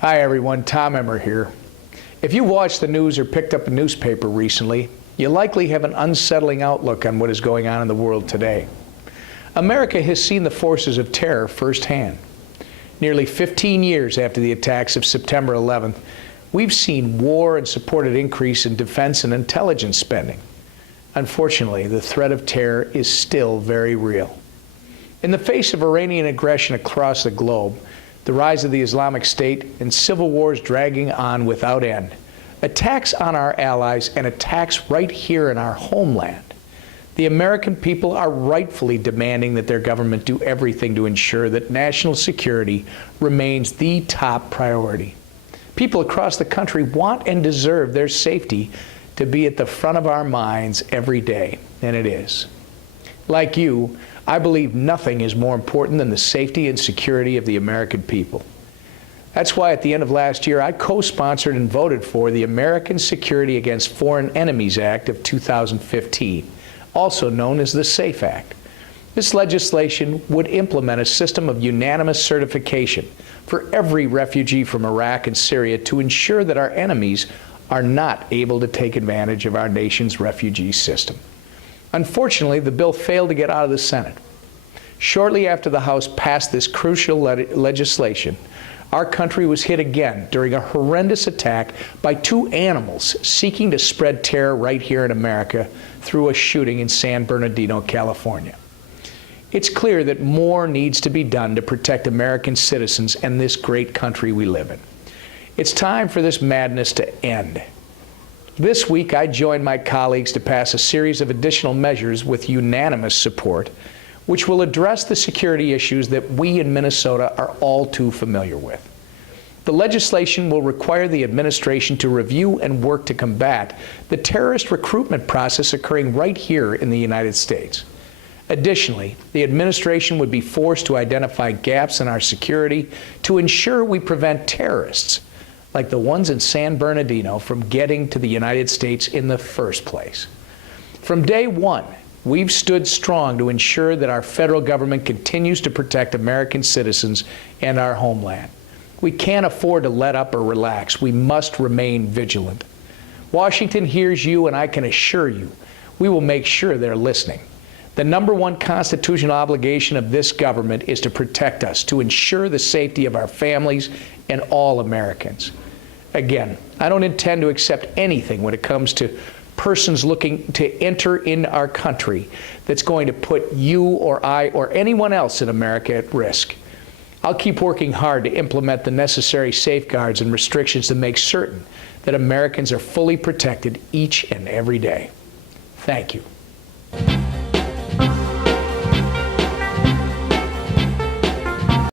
Hi everyone, Tom Emmer here. If you watched the news or picked up a newspaper recently, you likely have an unsettling outlook on what is going on in the world today. America has seen the forces of terror firsthand. Nearly 15 years after the attacks of September 11th, we've seen war and supported increase in defense and intelligence spending. Unfortunately, the threat of terror is still very real. In the face of Iranian aggression across the globe, the rise of the Islamic State, and civil wars dragging on without end, attacks on our allies, and attacks right here in our homeland, the American people are rightfully demanding that their government do everything to ensure that national security remains the top priority. People across the country want and deserve their safety to be at the front of our minds every day, and it is. Like you, I believe nothing is more important than the safety and security of the American people. That's why at the end of last year, I co-sponsored and voted for the American Security Against Foreign Enemies Act of 2015, also known as the SAFE Act. This legislation would implement a system of unanimous certification for every refugee from Iraq and Syria to ensure that our enemies are not able to take advantage of our nation's refugee system. Unfortunately, the bill failed to get out of the Senate. Shortly after the House passed this crucial legislation, our country was hit again during a horrendous attack by two animals seeking to spread terror right here in America through a shooting in San Bernardino, California. It's clear that more needs to be done to protect American citizens and this great country we live in. It's time for this madness to end. This week, I joined my colleagues to pass a series of additional measures with unanimous support, which will address the security issues that we in Minnesota are all too familiar with. The legislation will require the administration to review and work to combat the terrorist recruitment process occurring right here in the United States. Additionally, the administration would be forced to identify gaps in our security to ensure we prevent terrorists like the ones in San Bernardino from getting to the United States in the first place. From day one, we've stood strong to ensure that our federal government continues to protect American citizens and our homeland. We can't afford to let up or relax. We must remain vigilant. Washington hears you, and I can assure you, we will make sure they're listening. The #1 constitutional obligation of this government is to protect us, to ensure the safety of our families and all Americans. Again, I don't intend to accept anything when it comes to persons looking to enter in our country that's going to put you or I or anyone else in America at risk. I'll keep working hard to implement the necessary safeguards and restrictions to make certain that Americans are fully protected each and every day. Thank you.